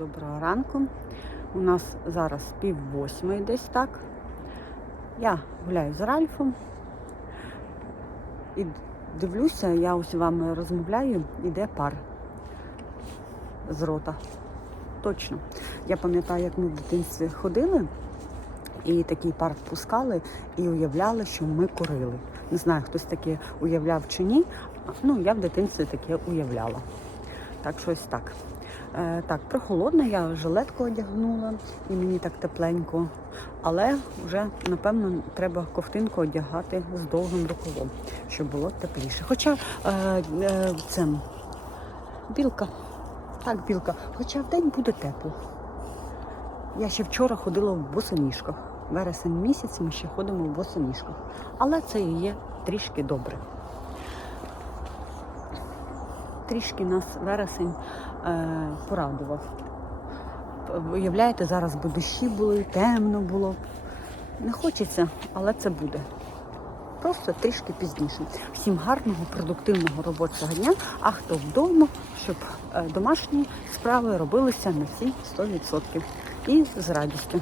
доброго ранку. У нас зараз пів восьмої десь так. Я гуляю з Ральфом і дивлюся, я ось вами розмовляю, іде пар з рота. Точно. Я пам'ятаю, як ми в дитинстві ходили і такий пар впускали і уявляли, що ми курили. Не знаю, хтось таке уявляв чи ні. Ну, я в дитинстві таке уявляла. Так, щось так. Е, так, прохолодно, я жилетку одягнула і мені так тепленько. Але вже, напевно, треба ковтинку одягати з довгим рукавом, щоб було тепліше. Хоча е, е, це білка. Так, білка. Хоча в день буде тепло. Я ще вчора ходила в босоніжках. Вересень місяць ми ще ходимо в босоніжках. Але це і є трішки добре. Трішки нас вересень е, порадував. Уявляєте, зараз би дощі були, темно було. Не хочеться, але це буде. Просто трішки пізніше. Всім гарного, продуктивного робочого дня. А хто вдома, щоб е, домашні справи робилися на всі 100%. І з радістю.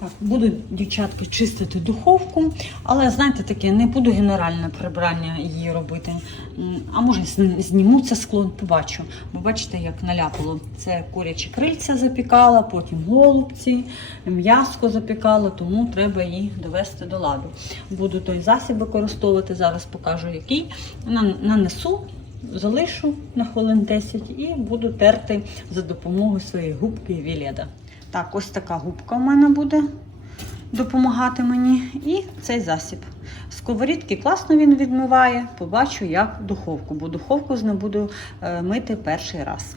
Так, буду дівчатки чистити духовку, але знаєте таке, не буду генеральне прибрання її робити. А може зн- зніму це скло, побачу. Бо бачите, як наляпало. Це курячі крильця запікала, потім голубці, м'яско запікала, тому треба її довести до ладу. Буду той засіб використовувати, зараз покажу який. Нанесу. Залишу на хвилин 10 і буду терти за допомогою своєї губки Віледа. Так, ось така губка у мене буде допомагати мені. І цей засіб. Сковорідки класно він відмиває. Побачу, як духовку, бо духовку з не буду е, мити перший раз.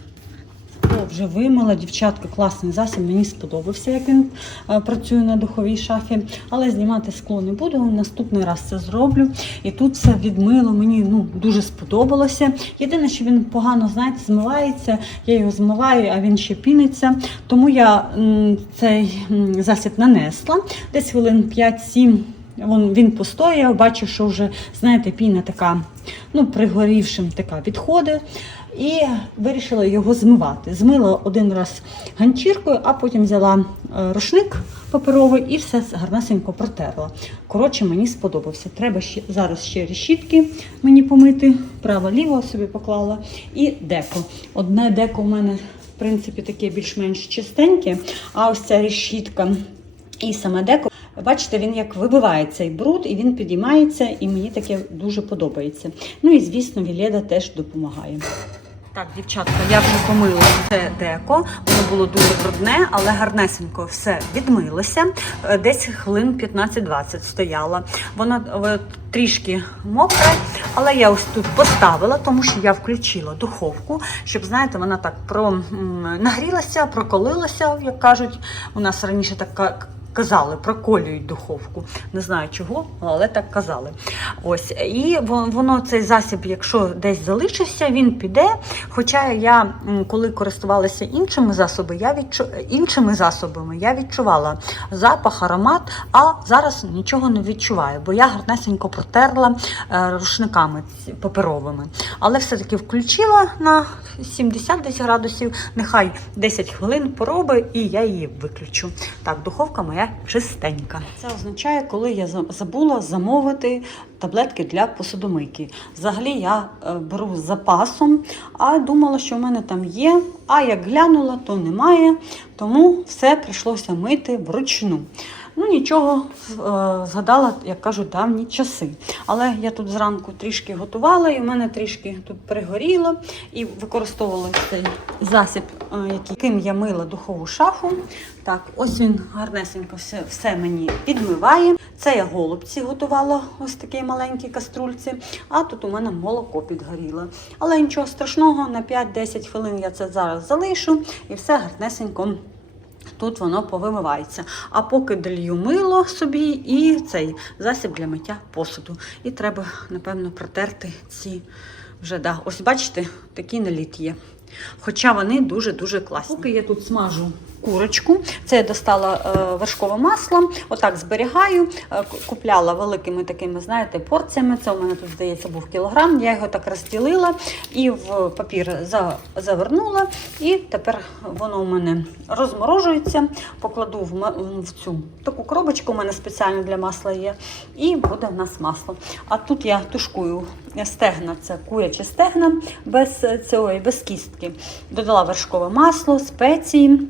О, вже вимила, дівчатка, класний засіб. Мені сподобався, як він е, працює на духовій шафі. Але знімати скло не буду. Наступний раз це зроблю. І тут все відмило. Мені ну, дуже сподобалося. Єдине, що він погано, знаєте, змивається. Я його змиваю, а він ще піниться. Тому я цей засіб нанесла. Десь хвилин 5-7. Вон, він постояв, бачу, що вже, знаєте, піна така, ну, пригорівшим така відходить. І вирішила його змивати. Змила один раз ганчіркою, а потім взяла е, рушник паперовий і все гарнесенько протерла. Коротше, мені сподобався. Треба ще зараз ще решітки мені помити, право-ліво собі поклала. І деко. Одне деко у мене, в принципі, таке більш-менш чистеньке, а ось ця решітка і саме деко. Бачите, він як вибиває цей бруд і він підіймається, і мені таке дуже подобається. Ну і звісно, Віледа теж допомагає. Так, дівчатка, я вже помила це деко. Воно було дуже брудне, але гарнесенько все відмилося. Е, Десь хвилин 15-20 стояла. Воно е, трішки мокре, але я ось тут поставила, тому що я включила духовку, щоб, знаєте, вона так про нагрілася, проколилася, як кажуть. У нас раніше так казали, проколюють духовку. Не знаю чого, але так казали. Ось і воно цей засіб, якщо десь залишився, він піде. Хоча я коли користувалася іншими засобами, я відчу... іншими засобами, я відчувала запах, аромат, а зараз нічого не відчуваю, бо я гарнесенько протерла е, рушниками паперовими. Але все-таки включила на 70 десь градусів, нехай 10 хвилин пороби, і я її виключу. Так, духовка моя чистенька. Це означає, коли я забула замовити таблетки для посудомийки. Взагалі я е, беру з запасом, а думала, що в мене там є. А як глянула, то немає. Тому все прийшлося мити вручну. Ну нічого, е, згадала, як кажуть, давні часи. Але я тут зранку трішки готувала, і в мене трішки тут пригоріло. І використовувала цей засіб, е, яким я мила духову шафу. Так, ось він гарнесенько все, все мені підмиває. Це я голубці готувала, ось такі маленькі каструльці. А тут у мене молоко підгоріло. Але нічого страшного, на 5-10 хвилин я це зараз залишу і все гарнесенько Тут воно повимивається. А поки долью мило собі і цей засіб для миття посуду. І треба, напевно, протерти ці вже. Да. Ось бачите, такий наліт є. Хоча вони дуже-дуже класні. Поки я тут смажу курочку, це я достала е, вершкове масло, отак зберігаю. Е, купляла великими такими, знаєте, порціями. Це у мене тут, здається, був кілограм. Я його так розділила і в папір за, завернула. І тепер воно у мене розморожується. Покладу в цю таку коробочку, у мене спеціально для масла є. І буде в нас масло. А тут я тушкую стегна, це курячі стегна без цього, без кістки. Додала вершкове масло, спеції.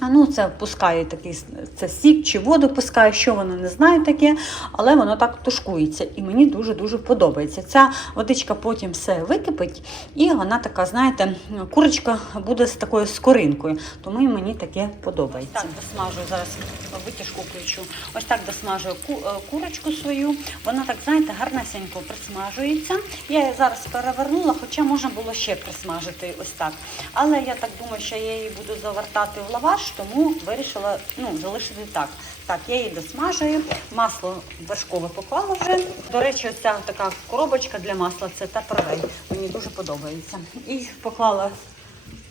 Ну, це пускає такий це сік чи воду пускає, що воно не знаю таке, але воно так тушкується. І мені дуже-дуже подобається. Ця водичка потім все википить, і вона така, знаєте, курочка буде з такою скоринкою. Тому і мені таке подобається. Так, досмажую зараз витяжку включу. Ось так досмажую е, курочку свою. Вона так, знаєте, гарнесенько присмажується. Я її зараз перевернула, хоча можна було ще присмажити ось так. Але я так думаю, що я її буду завертати в лаваш, тому вирішила ну, залишити так. Так, я її досмажую, масло вершкове поклала вже. До речі, ця така коробочка для масла це тапервей. Мені дуже подобається. І поклала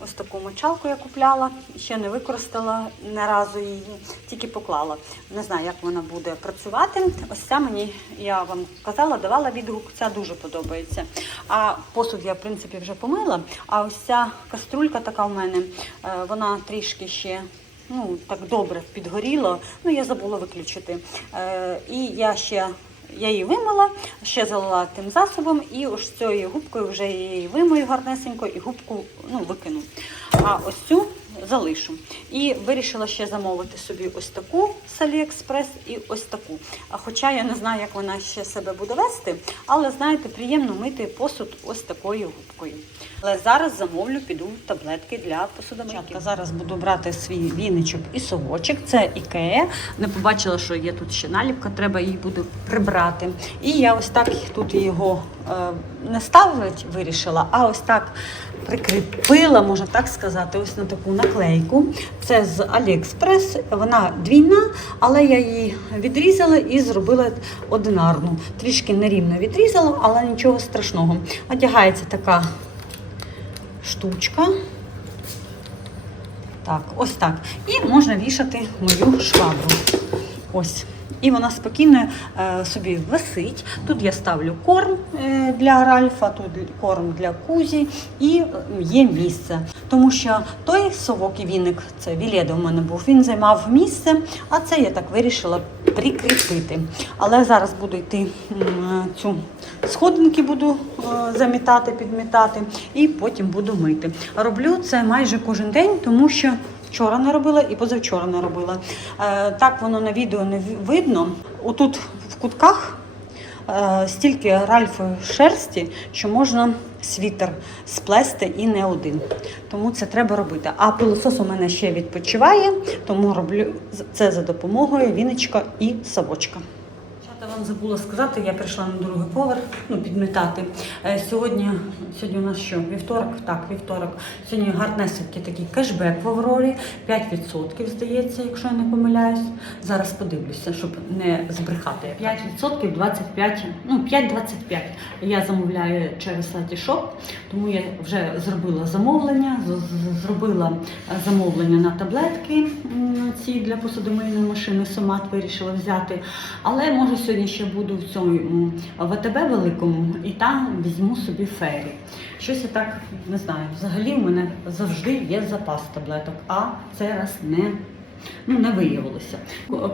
ось таку мочалку я купляла, ще не використала ні разу її, тільки поклала. Не знаю, як вона буде працювати. Ось ця мені, я вам казала, давала відгук, ця дуже подобається. А посуд я, в принципі, вже помила. А ось ця каструлька така в мене, е, вона трішки ще. Ну, так добре підгоріло, ну я забула виключити. Е, і я ще я її вимила, ще залила тим засобом, і ось цією губкою вже її вимою гарнесенько і губку ну, викину. А ось цю залишу. І вирішила ще замовити собі ось таку з Aliexpress і ось таку. А хоча я не знаю, як вона ще себе буде вести, але знаєте, приємно мити посуд ось такою губкою. Але зараз замовлю, піду таблетки для посудомийки. Зараз буду брати свій віничок і совочок. Це Ікея. Не побачила, що є тут ще наліпка, треба її буде прибрати. І я ось так тут його е, не ставити вирішила, а ось так прикріпила, можна так сказати, ось на таку наклейку. Це з AliExpress. Вона двійна, але я її відрізала і зробила одинарну. Трішки нерівно відрізала, але нічого страшного. Одягається така штучка. Так, ось так. І можна вішати мою швабру. Ось. І вона спокійно е, собі висить. Тут я ставлю корм е, для Ральфа, тут корм для Кузі і є місце. Тому що той совок і віник, це Віледа у мене був, він займав місце, а це я так вирішила прикріпити. Але зараз буду йти цю сходинки буду е, замітати, підмітати і потім буду мити. Роблю це майже кожен день, тому що вчора не робила і позавчора не робила. Е, так воно на відео не видно. Отут в кутках е, стільки ральфової шерсті, що можна світер сплести і не один. Тому це треба робити. А пилосос у мене ще відпочиває, тому роблю це за допомогою віночка і совочка. Вам забула сказати, я прийшла на другий поверх, ну, підмітати. Е, Сьогодні, сьогодні у нас що? Вівторок? Так, вівторок. Сьогодні гарнесенький такий кешбек в Аврорі, 5%, здається, якщо я не помиляюсь. Зараз подивлюся, щоб не збрехати. 5% 25, ну 5,25. Я замовляю через Letysshop, тому я вже зробила замовлення, зробила замовлення на таблетки ці для посудомийної машини, сомат вирішила взяти. Але може сьогодні ще буду в цьому ВТБ великому і там візьму собі фері. Щось я так не знаю. Взагалі в мене завжди є запас таблеток, а це раз не. Ну, не виявилося.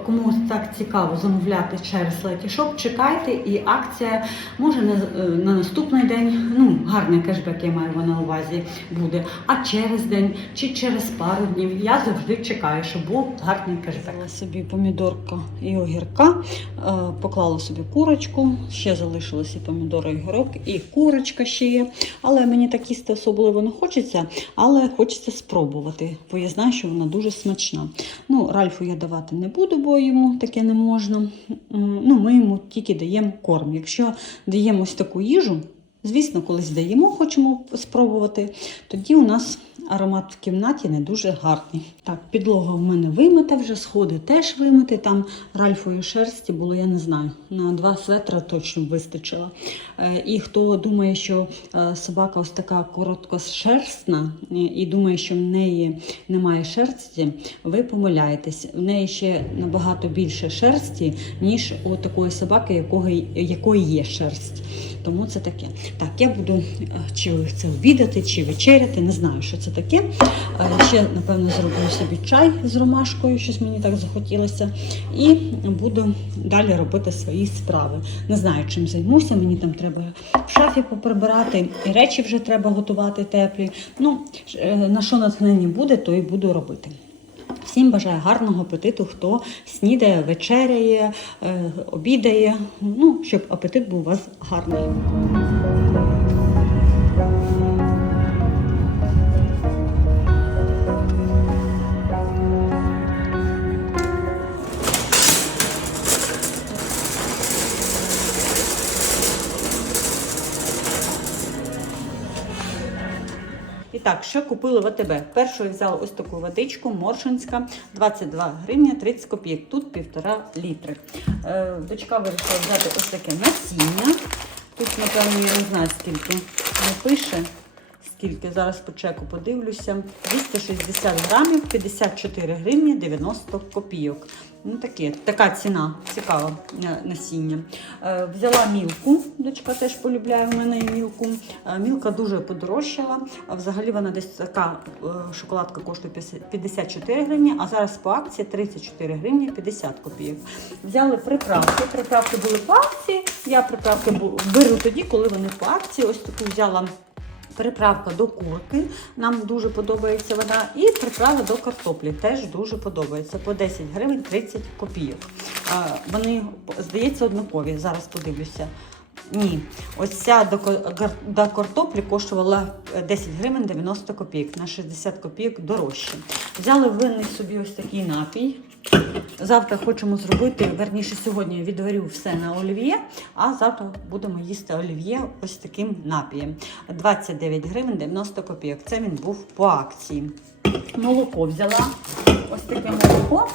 Кому так цікаво замовляти через Letysshop, чекайте, і акція може на, е, на наступний день, ну, гарний кешбек, я маю на увазі, буде, а через день чи через пару днів. Я завжди чекаю, щоб був гарний кешбек. Взяла собі помідорка і огірка, е, поклала собі курочку, ще залишилося і помідори, огірок, і курочка ще є. Але мені так їсти особливо не хочеться, але хочеться спробувати, бо я знаю, що вона дуже смачна. Ну, Ральфу я давати не буду, бо йому таке не можна. Ну, ми йому тільки даємо корм. Якщо даємо ось таку їжу, Звісно, колись даємо, хочемо спробувати. Тоді у нас аромат в кімнаті не дуже гарний. Так, підлога в мене вимита, вже сходи теж вимити. Там ральфової шерсті було, я не знаю, на два светра точно вистачило. Е, І хто думає, що е, собака ось така короткошерстна е, і думає, що в неї немає шерсті, ви помиляєтесь. В неї ще набагато більше шерсті, ніж у такої собаки, якого, якої є шерсть. Тому це таке. Так, я буду е, чи це обідати, чи вечеряти, не знаю, що це таке. Е, Ще, напевно, зроблю собі чай з ромашкою, щось мені так захотілося. І буду далі робити свої справи. Не знаю, чим займуся. Мені там треба в шафі поприбирати, і речі вже треба готувати теплі. Ну, е, на що натхнення буде, то і буду робити. Всім бажаю гарного апетиту, хто снідає, вечеряє, е, обідає. Ну, щоб апетит був у вас гарний. Так, що купили в АТБ? Першою взяла ось таку водичку, моршинська, 22 гривні 30 копійок. Тут півтора літри. Е, дочка вирішила взяти ось таке насіння. Тут, напевно, я не знаю скільки не пише. Скільки зараз по чеку подивлюся. 260 грамів, 54 гривні 90 копійок. Ну, таке, така ціна, цікава е, насіння. Е, взяла мілку, дочка теж полюбляє в мене мілку. Е, мілка дуже подорожчала. Взагалі вона десь така шоколадка коштує 54 гривні, а зараз по акції 34 гривні 50 копійок. Взяли приправки. Приправки були по акції. Я приправки беру тоді, коли вони по акції. Ось таку взяла. Приправка до курки, нам дуже подобається вона. І приправа до картоплі теж дуже подобається. По 10 гривень 30 копійок. Вони, здається, однакові. Зараз подивлюся. Ні, ось ця до, картоплі коштувала е, 10 гривень 90 копійок, на 60 копійок дорожче. Взяли винний собі ось такий напій. Завтра хочемо зробити, верніше сьогодні я відварю все на олів'є, а завтра будемо їсти олів'є ось таким напієм. 29 гривень 90 копійок. Це він був по акції. Молоко взяла. Ось таке молоко.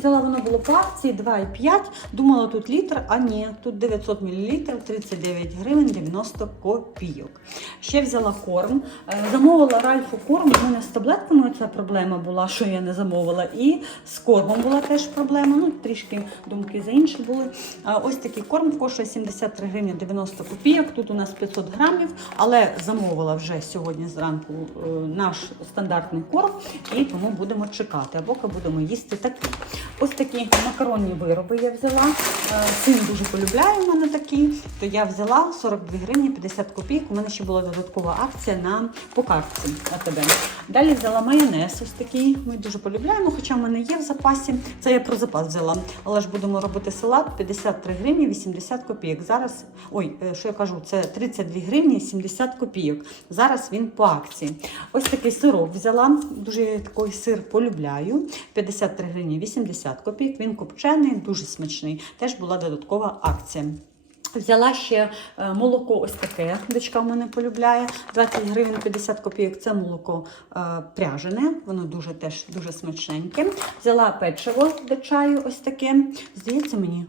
Взяла воно було по акції 2,5. Думала тут літр, а ні, тут 900 мл, 39 гривень 90 копійок. Ще взяла корм. Е, Замовила Ральфу корм. У мене з таблетками ця проблема була, що я не замовила. І з кормом була теж проблема. Ну, трішки думки за інші були. Ось такий корм коштує 73 гривні 90 копійок. Тут у нас 500 грамів, але замовила вже сьогодні зранку е, наш стандартний корм, і тому будемо чекати. А поки будемо їсти такий. Ось такі макаронні вироби я взяла. Е, Син дуже полюбляє в мене такі, то я взяла 42 гривні 50 копійок. У мене ще була додаткова акція на по картці АТБ. Далі взяла майонез ось такий. Ми дуже полюбляємо, хоча в мене є в запасі. Це я про запас взяла. Але ж будемо робити салат 53 гривні 80 копійок. Зараз, ой, е, що я кажу, це 32 гривні 70 копійок. Зараз він по акції. Ось такий сирок взяла. Дуже я такий сир полюбляю. 53 гривні 80 копійок. Він копчений, дуже смачний. Теж була додаткова акція. Взяла ще е, молоко ось таке, дочка в мене полюбляє. 20 гривень 50 копійок. Це молоко е, пряжене, воно дуже теж дуже смачненьке. Взяла печиво до чаю ось таке. Здається, мені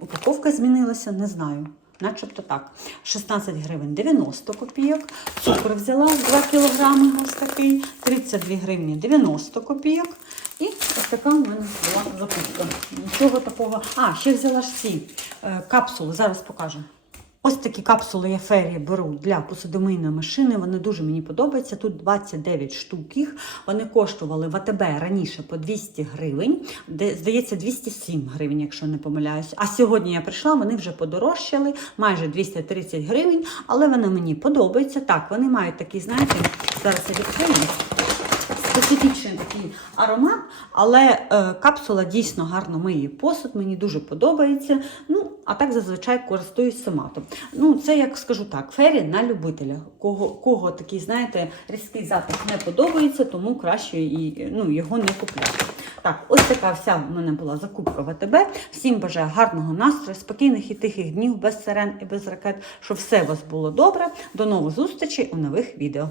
упаковка змінилася, не знаю. Начебто так. 16 гривень 90 копійок. Цукор взяла 2 кілограми ось такий, 32 гривні 90 копійок. І ось така в мене була закупка. Нічого такого. А, ще взяла ж ці е, капсули, зараз покажу. Ось такі капсули я ферії беру для посудомийної машини. Вони дуже мені подобаються. Тут 29 штук їх. Вони коштували в АТБ раніше по 200 гривень, де здається 207 гривень, якщо не помиляюсь. А сьогодні я прийшла, вони вже подорожчали, майже 230 гривень, але вони мені подобаються. Так, вони мають такий, знаєте, зараз я відкрию специфічний такий аромат, але е, капсула дійсно гарно миє посуд, мені дуже подобається. Ну, а так зазвичай користуюсь соматом. Ну, це як скажу так, фері на любителя. Кого, кого такий, знаєте, різкий запах не подобається, тому краще і, ну, його не купляти. Так, ось така вся в мене була закупка ВТБ. Всім бажаю гарного настрою, спокійних і тихих днів без сирен і без ракет, щоб все у вас було добре. До нових зустрічей у нових відео.